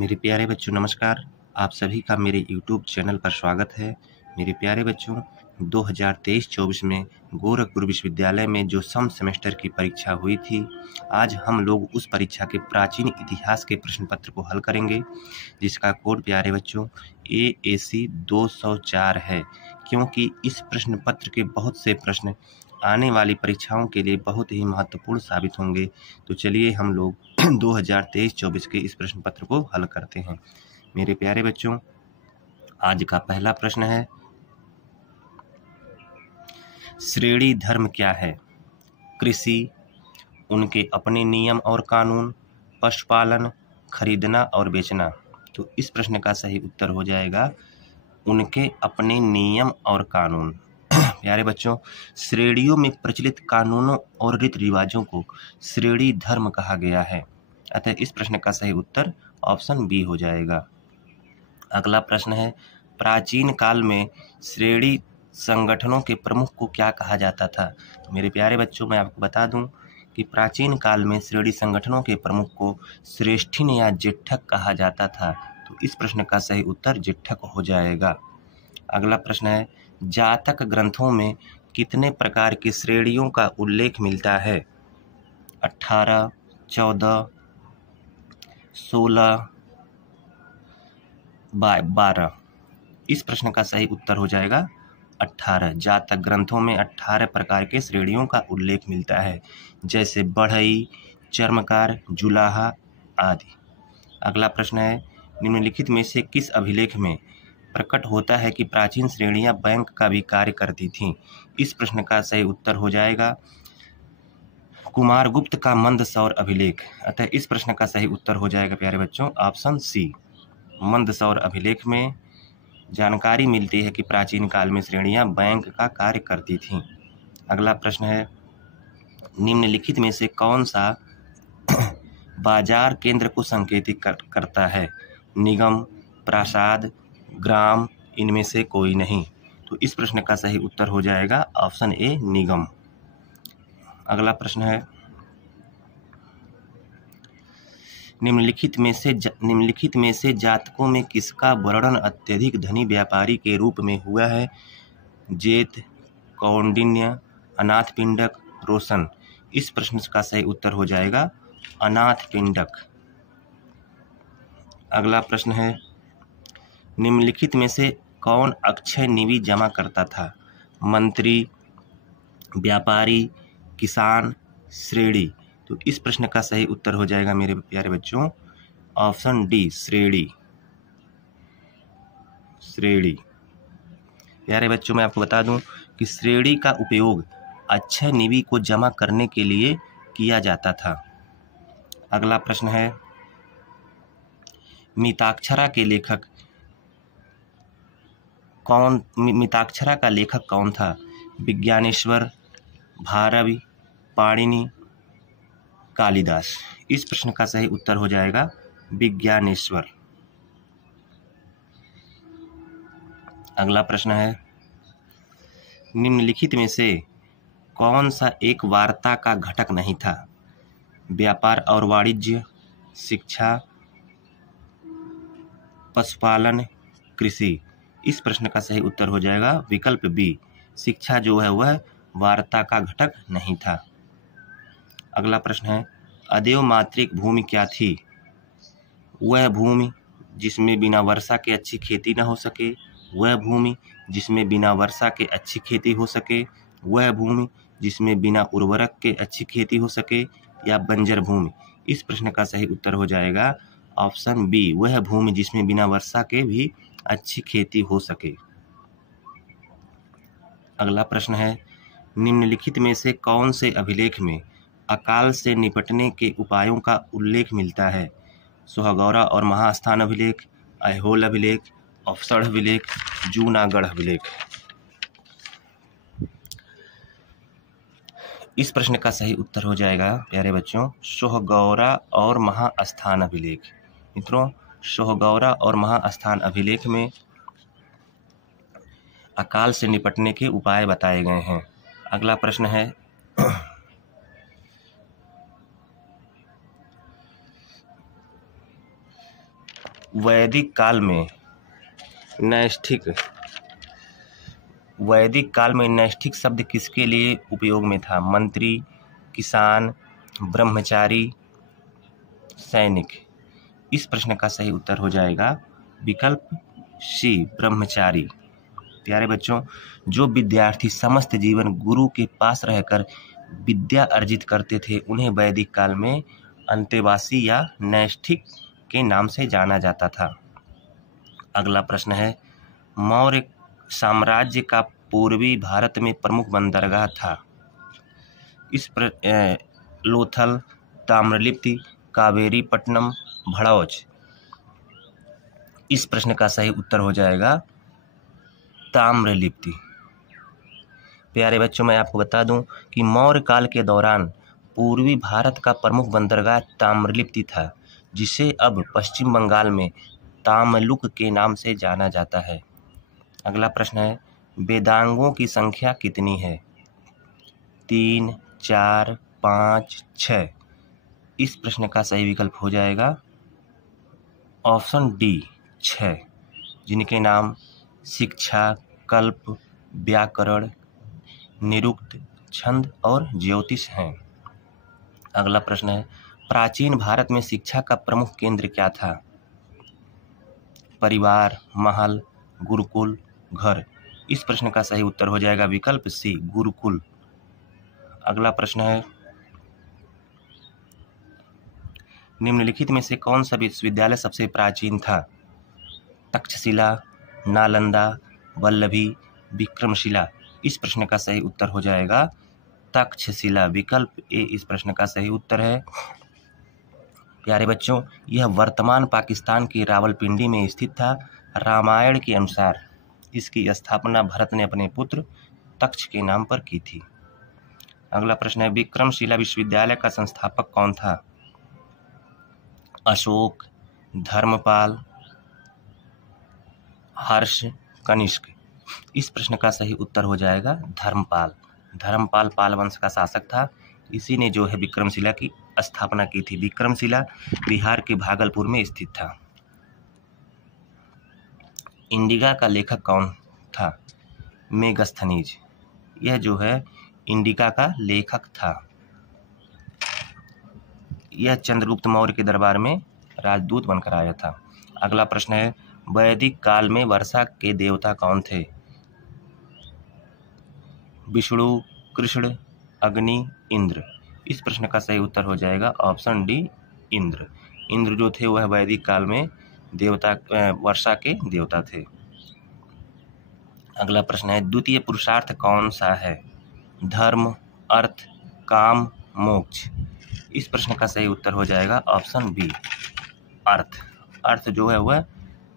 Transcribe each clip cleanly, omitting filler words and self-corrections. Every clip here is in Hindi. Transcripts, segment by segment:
मेरे प्यारे बच्चों नमस्कार। आप सभी का मेरे YouTube चैनल पर स्वागत है। मेरे प्यारे बच्चों 2023-24 में गोरखपुर विश्वविद्यालय में जो सम सेमेस्टर की परीक्षा हुई थी, आज हम लोग उस परीक्षा के प्राचीन इतिहास के प्रश्न पत्र को हल करेंगे, जिसका कोड प्यारे बच्चों AAC 204 है। क्योंकि इस प्रश्न पत्र के बहुत से प्रश्न आने वाली परीक्षाओं के लिए बहुत ही महत्वपूर्ण साबित होंगे। तो चलिए हम लोग 2023-24 के इस प्रश्न पत्र को हल करते हैं। मेरे प्यारे बच्चों, आज का पहला प्रश्न है, श्रेणी धर्म क्या है? कृषि, उनके अपने नियम और कानून, पशुपालन, खरीदना और बेचना। तो इस प्रश्न का सही उत्तर हो जाएगा उनके अपने नियम और कानून। प्यारे बच्चों, श्रेणियों में प्रचलित कानूनों और रीति रिवाजों को श्रेणी धर्म कहा गया है। अतः इस प्रश्न का सही उत्तर ऑप्शन बी हो जाएगा। अगला प्रश्न है, प्राचीन काल में श्रेणी संगठनों के प्रमुख को क्या कहा जाता था? तो मेरे प्यारे बच्चों, मैं आपको बता दूं कि प्राचीन काल में श्रेणी संगठनों के प्रमुख को श्रेष्ठिन या जेठक कहा जाता था। तो इस प्रश्न का सही उत्तर जेठक हो जाएगा। अगला प्रश्न है, जातक ग्रंथों में कितने प्रकार की श्रेणियों का उल्लेख मिलता है? 18, 14, 16, 12। इस प्रश्न का सही उत्तर हो जाएगा 18। जातक ग्रंथों में 18 प्रकार के श्रेणियों का उल्लेख मिलता है, जैसे बढ़ई, चर्मकार, जुलाहा आदि। अगला प्रश्न है, निम्नलिखित में से किस अभिलेख में प्रकट होता है कि प्राचीन श्रेणियां बैंक का भी कार्य करती थीं? इस प्रश्न का सही उत्तर हो जाएगा कुमारगुप्त का मंदसौर अभिलेख। अतः इस प्रश्न का सही उत्तर हो जाएगा प्यारे बच्चों ऑप्शन सी। मंदसौर अभिलेख में जानकारी मिलती है कि प्राचीन काल में श्रेणियां बैंक का कार्य करती थीं। अगला प्रश्न है, निम्नलिखित में से कौन सा बाजार केंद्र को संकेतित करता है? निगम, प्रासाद, ग्राम, इनमें से कोई नहीं। तो इस प्रश्न का सही उत्तर हो जाएगा ऑप्शन ए, निगम। अगला प्रश्न है, निम्नलिखित में से जातकों में किसका वर्णन अत्यधिक धनी व्यापारी के रूप में हुआ है? जेत, कौंडिन्य, अनाथपिंडक, रोशन। इस प्रश्न का सही उत्तर हो जाएगा अनाथपिंडक। अगला प्रश्न है, निम्नलिखित में से कौन अक्षय निधि जमा करता था? मंत्री, व्यापारी, किसान, श्रेणी। तो इस प्रश्न का सही उत्तर हो जाएगा मेरे प्यारे बच्चों ऑप्शन डी, श्रेणी। प्यारे बच्चों, मैं आपको बता दूं कि श्रेणी का उपयोग अक्षय निधि को जमा करने के लिए किया जाता था। अगला प्रश्न है, मिताक्षरा का लेखक कौन था? विज्ञानेश्वर, भारवी, पाणिनि, कालिदास। इस प्रश्न का सही उत्तर हो जाएगा विज्ञानेश्वर। अगला प्रश्न है, निम्नलिखित में से कौन सा एक वार्ता का घटक नहीं था? व्यापार और वाणिज्य, शिक्षा, पशुपालन, कृषि। इस प्रश्न का सही उत्तर हो जाएगा विकल्प बी, शिक्षा जो है वह वार्ता का घटक नहीं था। अगला प्रश्न है, अदेव मातृक भूमि क्या थी? वह भूमि जिसमें बिना वर्षा के अच्छी खेती न हो सके, वह भूमि जिसमें बिना वर्षा के अच्छी खेती हो सके, वह भूमि जिसमें बिना उर्वरक के अच्छी खेती हो सके, या बंजर भूमि। इस प्रश्न का सही उत्तर हो जाएगा ऑप्शन बी, वह भूमि जिसमें बिना वर्षा के भी अच्छी खेती हो सके। अगला प्रश्न है, निम्नलिखित में से कौन से अभिलेख में अकाल से निपटने के उपायों का उल्लेख मिलता है? सोहगौरा और महास्थान अभिलेख, ऐहोल अभिलेख, अफसढ़ अभिलेख, जूनागढ़ अभिलेख। इस प्रश्न का सही उत्तर हो जाएगा प्यारे बच्चों सोहगौरा और महास्थान अभिलेख। मित्रों, सोहगौरा और महास्थान अभिलेख में अकाल से निपटने के उपाय बताए गए हैं। अगला प्रश्न है, वैदिक काल में नैष्ठिक शब्द किसके लिए उपयोग में था? मंत्री, किसान, ब्रह्मचारी, सैनिक। इस प्रश्न का सही उत्तर हो जाएगा विकल्प सी, ब्रह्मचारी। प्यारे बच्चों, जो विद्यार्थी समस्त जीवन गुरु के पास रहकर विद्या अर्जित करते थे उन्हें वैदिक काल में अंतेवासी या नैष्ठिक के नाम से जाना जाता था। अगला प्रश्न है, मौर्य साम्राज्य का पूर्वी भारत में प्रमुख बंदरगाह था। लोथल, ताम्रलिप्ति, कावेरीपट्टनम, भड़ौच। इस प्रश्न का सही उत्तर हो जाएगा ताम्रलिप्ति। प्यारे बच्चों, मैं आपको बता दूं कि मौर्य काल के दौरान पूर्वी भारत का प्रमुख बंदरगाह ताम्रलिप्ति था, जिसे अब पश्चिम बंगाल में तामलुक के नाम से जाना जाता है। अगला प्रश्न है, वेदांगों की संख्या कितनी है? 3, 4, 5, 6। इस प्रश्न का सही विकल्प हो जाएगा ऑप्शन डी, 6, जिनके नाम शिक्षा, कल्प, व्याकरण, निरुक्त, छंद और ज्योतिष हैं। अगला प्रश्न है, प्राचीन भारत में शिक्षा का प्रमुख केंद्र क्या था? परिवार, महल, गुरुकुल, घर। इस प्रश्न का सही उत्तर हो जाएगा विकल्प सी, गुरुकुल। अगला प्रश्न है, निम्नलिखित में से कौन सा विश्वविद्यालय सबसे प्राचीन था? तक्षशिला, नालंदा, वल्लभी, विक्रमशिला। इस प्रश्न का सही उत्तर हो जाएगा तक्षशिला। विकल्प ए इस प्रश्न का सही उत्तर है। प्यारे बच्चों, यह वर्तमान पाकिस्तान की रावलपिंडी में स्थित था। रामायण के अनुसार इसकी स्थापना भरत ने अपने पुत्र तक्ष के नाम पर की थी। अगला प्रश्न है, विक्रमशिला विश्वविद्यालय का संस्थापक कौन था? अशोक, धर्मपाल, हर्ष, कनिष्क। इस प्रश्न का सही उत्तर हो जाएगा धर्मपाल। धर्मपाल पाल वंश का शासक था। इसी ने जो है विक्रमशिला की स्थापना की थी। विक्रमशिला बिहार के भागलपुर में स्थित था। इंडिका का लेखक कौन था? मेगस्थनीज। यह जो है इंडिका का लेखक था। यह चंद्रगुप्त मौर्य के दरबार में राजदूत बनकर आया था। अगला प्रश्न है, वैदिक काल में वर्षा के देवता कौन थे? विष्णु, कृष्ण, अग्नि, इंद्र। इस प्रश्न का सही उत्तर हो जाएगा ऑप्शन डी, इंद्र। इंद्र जो थे वह वैदिक काल में वर्षा के देवता थे। अगला प्रश्न है, द्वितीय पुरुषार्थ कौन सा है? धर्म, अर्थ, काम, मोक्ष। इस प्रश्न का सही उत्तर हो जाएगा ऑप्शन बी, अर्थ। अर्थ जो है वह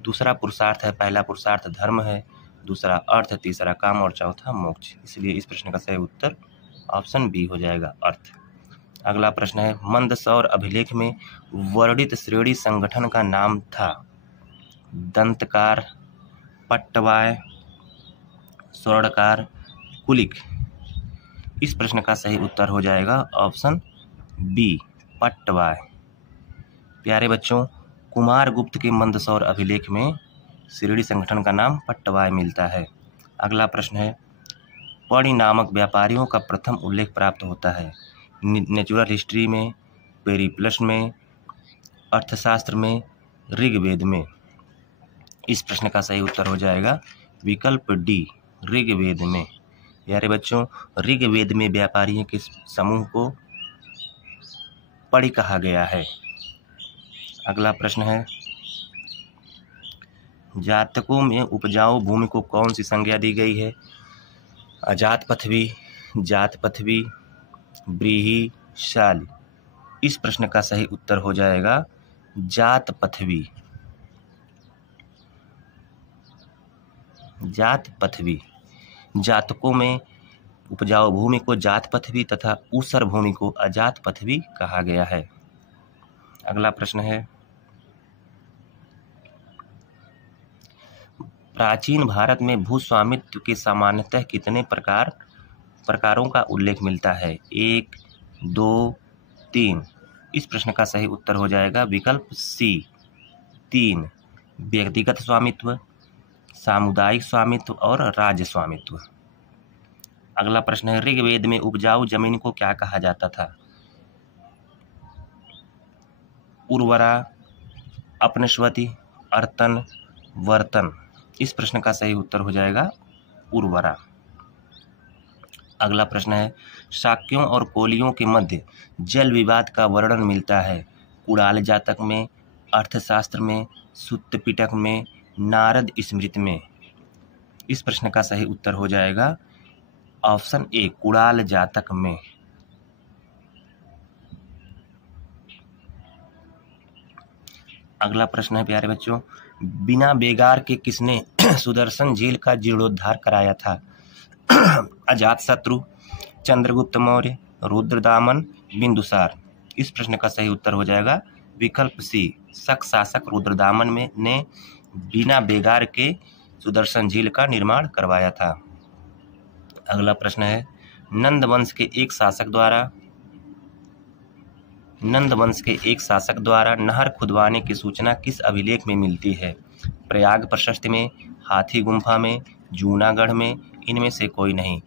दूसरा पुरुषार्थ है। पहला पुरुषार्थ धर्म है, दूसरा अर्थ, तीसरा काम और चौथा मोक्ष। इसलिए इस प्रश्न का सही उत्तर ऑप्शन बी हो जाएगा, अर्थ। अगला प्रश्न है, मंदसौर अभिलेख में वर्णित श्रेणी संगठन का नाम था? दंतकार, पट्टवाय, स्वर्णकार, कुलिक। इस प्रश्न का सही उत्तर हो जाएगा ऑप्शन बी, पट्टवाय। प्यारे बच्चों, कुमारगुप्त के मंदसौर अभिलेख में श्रेणी संगठन का नाम पट्टवाय मिलता है। अगला प्रश्न है, पणि नामक व्यापारियों का प्रथम उल्लेख प्राप्त होता है? नेचुरल हिस्ट्री में, पेरिप्लस में, अर्थशास्त्र में, ऋग्वेद में। इस प्रश्न का सही उत्तर हो जाएगा विकल्प डी, ऋग्वेद में। प्यारे बच्चों, ऋग्वेद में व्यापारियों के समूह को पणि कहा गया है। अगला प्रश्न है, जातकों में उपजाऊ भूमि को कौन सी संज्ञा दी गई है? अजात पृथ्वी, जात पृथ्वी, व्रीहि, शाल। इस प्रश्न का सही उत्तर हो जाएगा जात पृथ्वी। जात पृथ्वी। जातकों में उपजाऊ भूमि को जात पृथ्वी तथा ऊसर भूमि को अजात पृथ्वी कहा गया है। अगला प्रश्न है, प्राचीन भारत में भूस्वामित्व के सामान्यतः कितने प्रकारों का उल्लेख मिलता है? 1, 2, 3। इस प्रश्न का सही उत्तर हो जाएगा विकल्प सी, 3। व्यक्तिगत स्वामित्व, सामुदायिक स्वामित्व और राज्य स्वामित्व। अगला प्रश्न है, ऋग्वेद में उपजाऊ जमीन को क्या कहा जाता था? उर्वरा, अपनश्वती, अर्तन, वर्तन। इस प्रश्न का सही उत्तर हो जाएगा उर्वरा। अगला प्रश्न है, शाक्यों और कोलियों के मध्य जल विवाद का वर्णन मिलता है? कुणाल जातक में, अर्थशास्त्र में, सुत्त पिटक में, नारद स्मृति में। इस प्रश्न का सही उत्तर हो जाएगा ऑप्शन ए, कुणाल जातक में। अगला प्रश्न है प्यारे बच्चों, बिना बेगार के किसने सुदर्शन झील का जीर्णोद्धार कराया था? अजातशत्रु, चंद्रगुप्त मौर्य, रुद्रदामन, बिंदुसार। इस प्रश्न का सही उत्तर हो जाएगा विकल्प सी, शक शासक रुद्रदामन ने बिना बेगार के सुदर्शन झील का निर्माण करवाया था। अगला प्रश्न है, नंद वंश के एक शासक द्वारा नहर खुदवाने की सूचना किस अभिलेख में मिलती है? प्रयाग प्रशस्ति में, हाथी गुम्फा में, जूनागढ़ में, इनमें से कोई नहीं।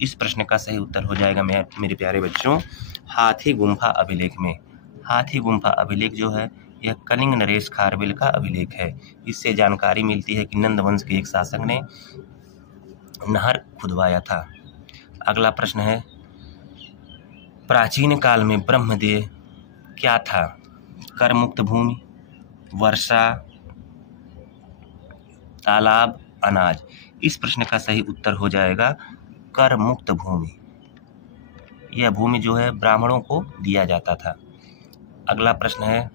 इस प्रश्न का सही उत्तर हो जाएगा मेरे प्यारे बच्चों हाथी गुम्फा अभिलेख में। हाथी गुम्फा अभिलेख जो है यह कलिंग नरेश खारवेल का अभिलेख है। इससे जानकारी मिलती है कि नंद वंश के एक शासक ने नहर खुदवाया था। अगला प्रश्न है, प्राचीन काल में ब्रह्मदेव क्या था? कर मुक्त भूमि, वर्षा, तालाब, अनाज। इस प्रश्न का सही उत्तर हो जाएगा कर मुक्त भूमि। यह भूमि जो है ब्राह्मणों को दिया जाता था। अगला प्रश्न है,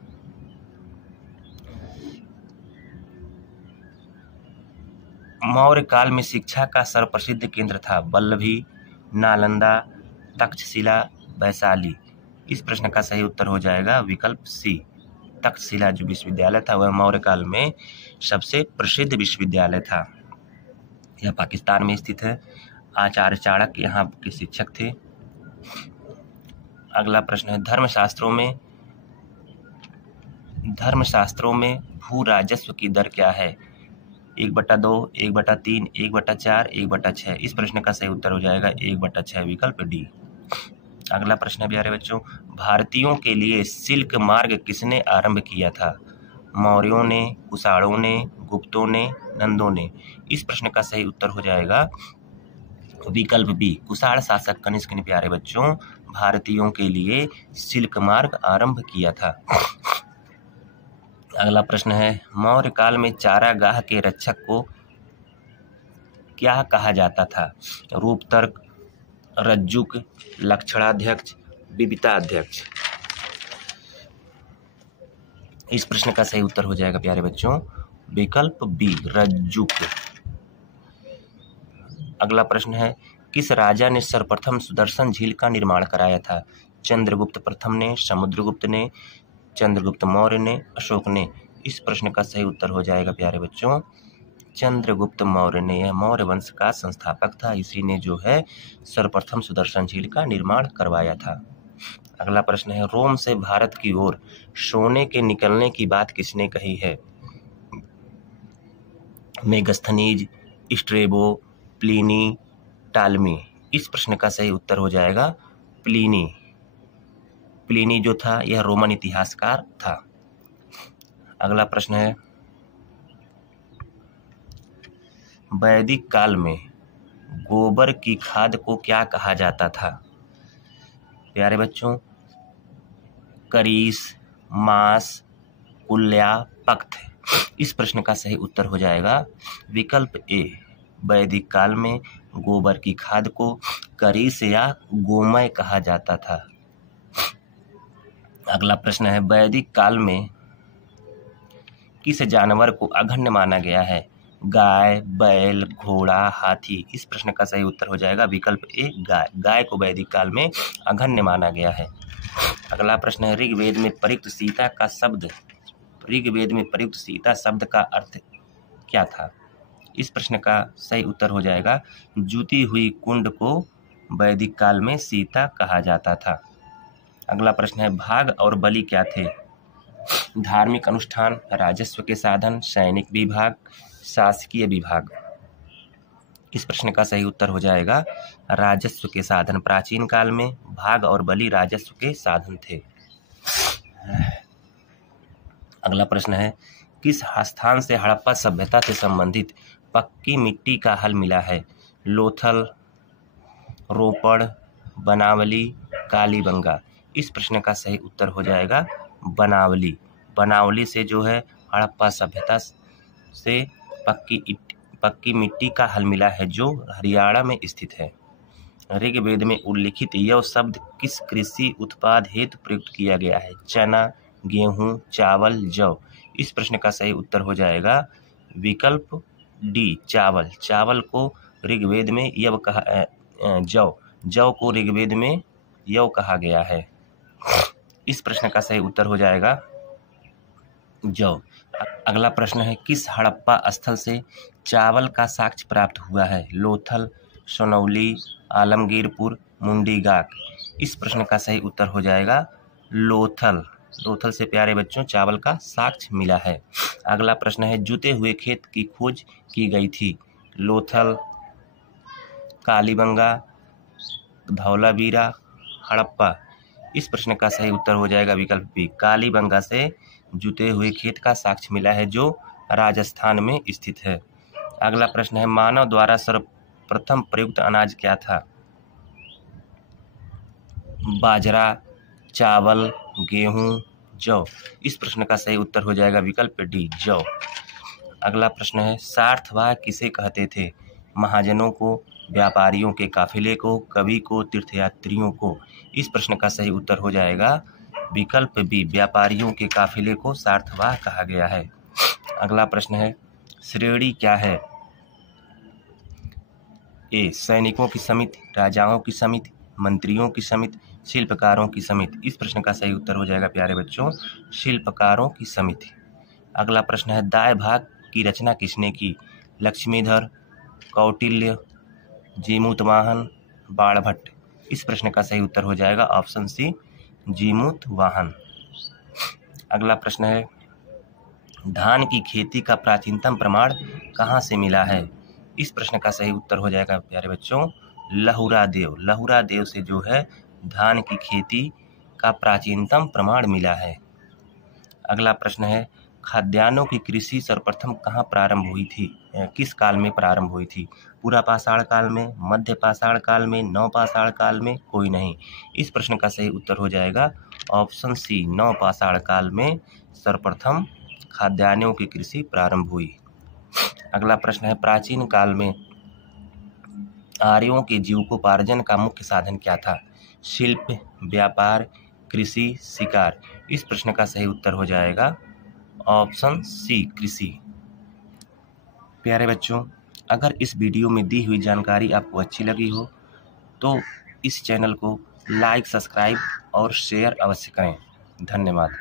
मौर्य काल में शिक्षा का सर्वप्रसिद्ध केंद्र था? वल्लभी, नालंदा, तक्षशिला, वैशाली। इस प्रश्न का सही उत्तर हो जाएगा विकल्प सी, तक्षशिला जो विश्वविद्यालय था वह मौर्य काल में सबसे प्रसिद्ध विश्वविद्यालय था। यह पाकिस्तान में स्थित है। आचार्य चाणक्य यहाँ के शिक्षक थे। अगला प्रश्न है, धर्मशास्त्रों में भू राजस्व की दर क्या है? 1/2, 1/3, 1/4, 1/6। इस प्रश्न का सही उत्तर हो जाएगा 1/6, विकल्प डी। अगला प्रश्न है प्यारे बच्चों, भारतीयों के लिए सिल्क मार्ग किसने आरंभ किया था? मौर्यों ने, कुषाणों ने, गुप्तों ने, नंदों ने। इस प्रश्न का सही उत्तर हो जाएगा विकल्प बी, कुषाण शासक कनिष्क ने प्यारे बच्चों भारतीयों के लिए सिल्क मार्ग आरंभ किया था। अगला प्रश्न है, मौर्य काल में चारागाह के रक्षक को क्या कहा जाता था? रूपतर्क, रज्जुक, लक्षणाध्यक्ष, विविताध्यक्ष। इस प्रश्न का सही उत्तर हो जाएगा प्यारे बच्चों विकल्प बी, रज्जुक। अगला प्रश्न है, किस राजा ने सर्वप्रथम सुदर्शन झील का निर्माण कराया था? चंद्रगुप्त प्रथम ने, समुद्रगुप्त ने, चंद्रगुप्त मौर्य ने, अशोक ने। इस प्रश्न का सही उत्तर हो जाएगा प्यारे बच्चों चंद्रगुप्त मौर्य ने। यह मौर्य वंश का संस्थापक था। इसी ने जो है सर्वप्रथम सुदर्शन झील का निर्माण करवाया था। अगला प्रश्न है, रोम से भारत की ओर सोने के निकलने की बात किसने कही है? Megasthenes, Strabo, Pliny, Ptolemy. इस प्रश्न का सही उत्तर हो जाएगा प्लिनी। प्लिनी जो था यह रोमन इतिहासकार था। अगला प्रश्न है, वैदिक काल में गोबर की खाद को क्या कहा जाता था? प्यारे बच्चों करीस, मांस, कुल्या, पक्त। इस प्रश्न का सही उत्तर हो जाएगा विकल्प ए, वैदिक काल में गोबर की खाद को करीस या गोमय कहा जाता था। अगला प्रश्न है, वैदिक काल में किस जानवर को अघन्य माना गया है? गाय, बैल, घोड़ा, हाथी। इस प्रश्न का सही उत्तर हो जाएगा विकल्प ए, गाय। गाय को वैदिक काल में अघन्य माना गया है। अगला प्रश्न है, ऋग्वेद में प्रयुक्त सीता शब्द का अर्थ क्या था? इस प्रश्न का सही उत्तर हो जाएगा जुती हुई कुंड को वैदिक काल में सीता कहा जाता था। अगला प्रश्न है, भाग और बलि क्या थे? धार्मिक अनुष्ठान, राजस्व के साधन, सैनिक विभाग, शासकीय विभाग। इस प्रश्न का सही उत्तर हो जाएगा राजस्व के साधन। प्राचीन काल में भाग और बलि राजस्व के साधन थे। अगला प्रश्न है, किस स्थान से हड़प्पा सभ्यता से संबंधित पक्की मिट्टी का हल मिला है? लोथल, रोपड़, बनावली, कालीबंगा। इस प्रश्न का सही उत्तर हो जाएगा बनावली। बनावली से जो है हड़प्पा सभ्यता से पक्की मिट्टी का हल मिला है, जो हरियाणा में स्थित है। ऋग्वेद में उल्लिखित यव शब्द किस कृषि उत्पाद हेतु प्रयुक्त किया गया है? चना, गेहूं, चावल, जौ। इस प्रश्न का सही उत्तर हो जाएगा विकल्प डी, चावल। चावल को ऋग्वेद में यव कहा, जौ को ऋग्वेद में यव कहा गया है। इस प्रश्न का सही उत्तर हो जाएगा जौ। अगला प्रश्न है, किस हड़प्पा स्थल से चावल का साक्ष्य प्राप्त हुआ है? लोथल, सोनौली, आलमगीरपुर, मुंडीगाक। इस प्रश्न का सही उत्तर हो जाएगा लोथल। लोथल से प्यारे बच्चों चावल का साक्ष्य मिला है। अगला प्रश्न है, जुते हुए खेत की खोज की गई थी? लोथल, कालीबंगा, धौलावीरा, हड़प्पा। इस प्रश्न का सही उत्तर हो जाएगा विकल्प बी, कालीबंगा से जुते हुए खेत का साक्ष्य मिला है, जो राजस्थान में स्थित है। अगला प्रश्न है, मानव द्वारा सर्वप्रथम प्रयुक्त अनाज क्या था? बाजरा, चावल, गेहूं, जौ। इस प्रश्न का सही उत्तर हो जाएगा विकल्प डी, जौ। अगला प्रश्न है, सार्थवाह किसे कहते थे? महाजनों को, व्यापारियों के काफिले को, कवि को, तीर्थयात्रियों को। इस प्रश्न का सही उत्तर हो जाएगा विकल्प बी, व्यापारियों के काफिले को सार्थवाह कहा गया है। अगला प्रश्न है, श्रेणी क्या है? ए, सैनिकों की समिति, राजाओं की समिति, मंत्रियों की समिति, शिल्पकारों की समिति। इस प्रश्न का सही उत्तर हो जाएगा प्यारे बच्चों शिल्पकारों की समिति। अगला प्रश्न है, दाय भाग की रचना किसने की? लक्ष्मीधर, कौटिल्य, जीमूतवाहन, बाणभट्ट। इस प्रश्न का सही उत्तर हो जाएगा ऑप्शन सी, जीमूतवाहन। अगला प्रश्न है, धान की खेती का प्राचीनतम प्रमाण कहाँ से मिला है? इस प्रश्न का सही उत्तर हो जाएगा प्यारे बच्चों लहुरा देव। लहुरा देव से जो है धान की खेती का प्राचीनतम प्रमाण मिला है। अगला प्रश्न है, खाद्यान्नों की कृषि सर्वप्रथम कहाँ प्रारंभ हुई थी? किस काल में प्रारंभ हुई थी? पूरा पाषाण काल में, मध्य पाषाण काल में, नव पाषाण काल में, कोई नहीं। इस प्रश्न का सही उत्तर हो जाएगा ऑप्शन सी, नव पाषाण काल में सर्वप्रथम खाद्यान्नों की कृषि प्रारंभ हुई। अगला प्रश्न है, प्राचीन काल में आर्यों के जीविकोपार्जन का मुख्य साधन क्या था? शिल्प, व्यापार, कृषि, शिकार। इस प्रश्न का सही उत्तर हो जाएगा ऑप्शन सी, कृषि। प्यारे बच्चों, अगर इस वीडियो में दी हुई जानकारी आपको अच्छी लगी हो तो इस चैनल को लाइक, सब्सक्राइब और शेयर अवश्य करें। धन्यवाद।